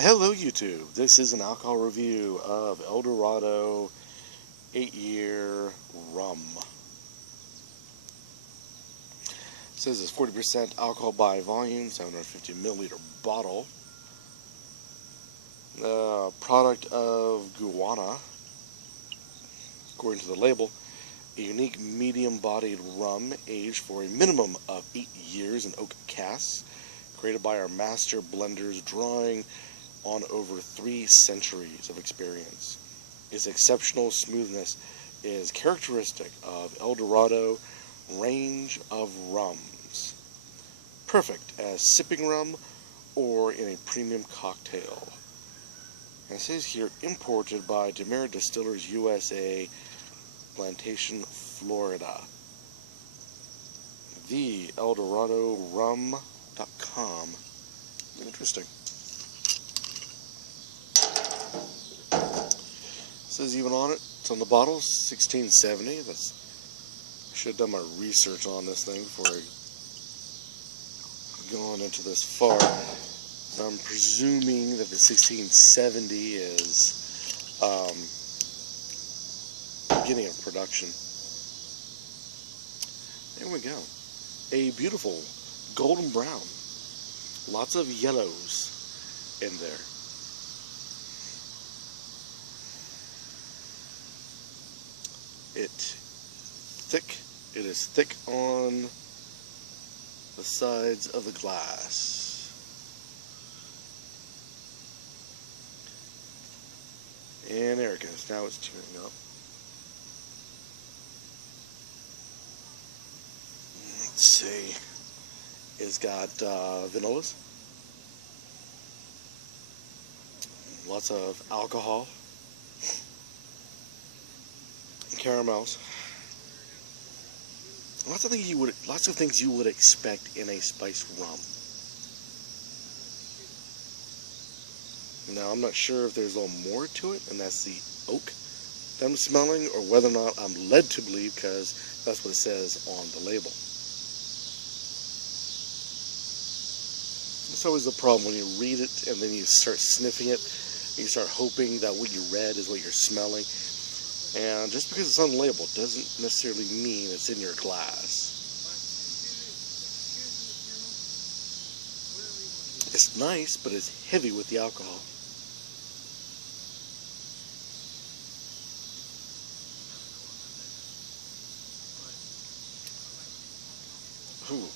Hello YouTube, this is an alcohol review of El Dorado 8-year rum. It says it's 40% alcohol by volume, 750 milliliter bottle. Product of Guyana, according to the label, a unique medium-bodied rum aged for a minimum of 8 years in oak casks, created by our master blenders, drawing on over 3 centuries of experience. Its exceptional smoothness is characteristic of El Dorado range of rums, perfect as sipping rum or in a premium cocktail. And it says here, imported by Demerit Distillers USA, Plantation, Florida. The ElDoradoRum.com. Interesting. It says even on it, it's on the bottle, 1670. I should have done my research on this thing before I go on into this far. So I'm presuming that the 1670 is beginning of production. There we go. A beautiful golden brown. Lots of yellows in there. It is thick on the sides of the glass. And there it goes. Now it's tearing up. Let's see. It's got vanillas. Lots of alcohol. Caramels. Lots of things you would expect in a spiced rum. Now I'm not sure if there's a little more to it, and that's the oak that I'm smelling, or whether or not I'm led to believe, because that's what it says on the label. It's always the problem when you read it and then you start sniffing it, and you start hoping that what you read is what you're smelling. And just because it's on the label doesn't necessarily mean it's in your glass. It's nice, but it's heavy with the alcohol. Ooh.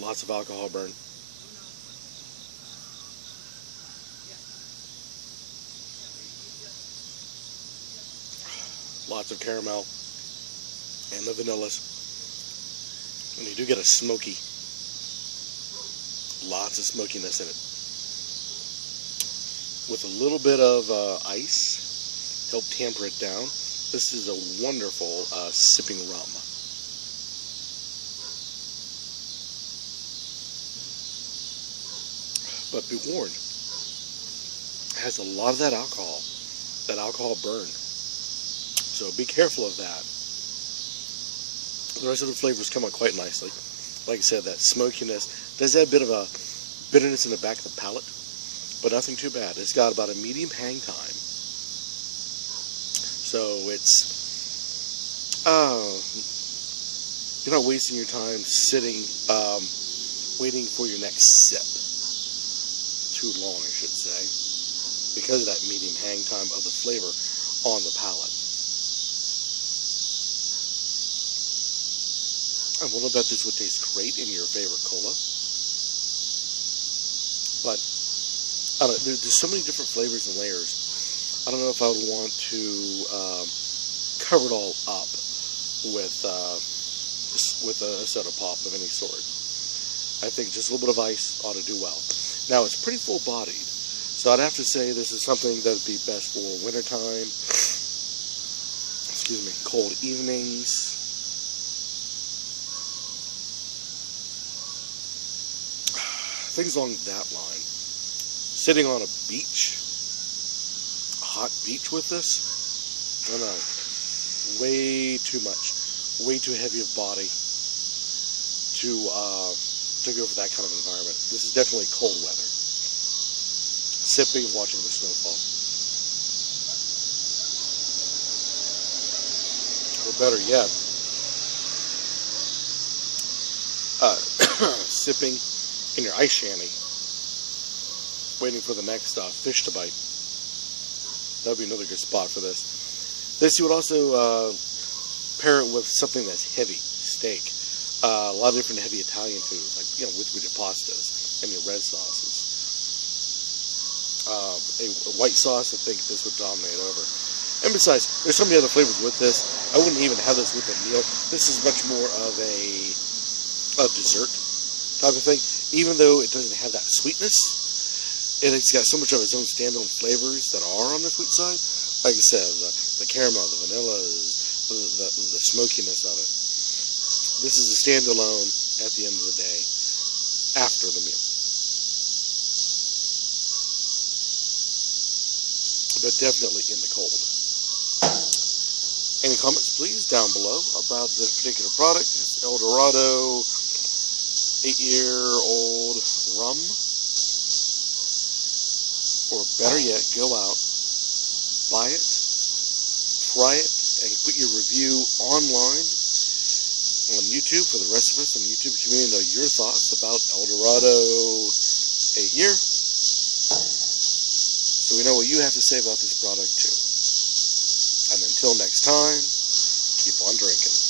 Lots of alcohol burn. Lots of caramel and the vanillas. And you do get a smoky, lots of smokiness in it. With a little bit of ice, help tamper it down. This is a wonderful sipping rum. But be warned, it has a lot of that alcohol burn. So be careful of that. The rest of the flavors come out quite nicely. Like I said, that smokiness does have a bit of a bitterness in the back of the palate, but nothing too bad. It's got about a medium hang time. So it's, you're not wasting your time sitting, waiting for your next sip. Too long, I should say, because of that medium hang time of the flavor on the palate. I will bet this would taste great in your favorite cola. But I don't know, there's so many different flavors and layers. I don't know if I would want to cover it all up with a soda pop of any sort. I think just a little bit of ice ought to do well. Now, it's pretty full-bodied, so I'd have to say this is something that would be best for wintertime, excuse me, cold evenings. Things along that line. Sitting on a beach, a hot beach with this, I don't know, way too much, way too heavy of body to go for that kind of environment. This is definitely cold weather. sipping, watching the snowfall. Or better yet, sipping in your ice shanty, waiting for the next fish to bite. That would be another good spot for this. This you would also pair it with something that's heavy, steak. A lot of different heavy Italian foods, like with your pastas and your red sauces. A white sauce, I think this would dominate over. And besides, there's so many other flavors with this. I wouldn't even have this with a meal. This is much more of a dessert type of thing. Even though it doesn't have that sweetness, it's got so much of its own standalone flavors that are on the sweet side. Like I said, the caramel, the vanilla, the smokiness of it. This is a standalone at the end of the day, after the meal. But definitely in the cold. Any comments, please, down below about this particular product. It's El Dorado 8-year-old rum. Or better yet, go out, buy it, try it, and put your review online on YouTube for the rest of us in the YouTube community to know your thoughts about El Dorado 8-year. So we know what you have to say about this product too. And until next time, keep on drinking.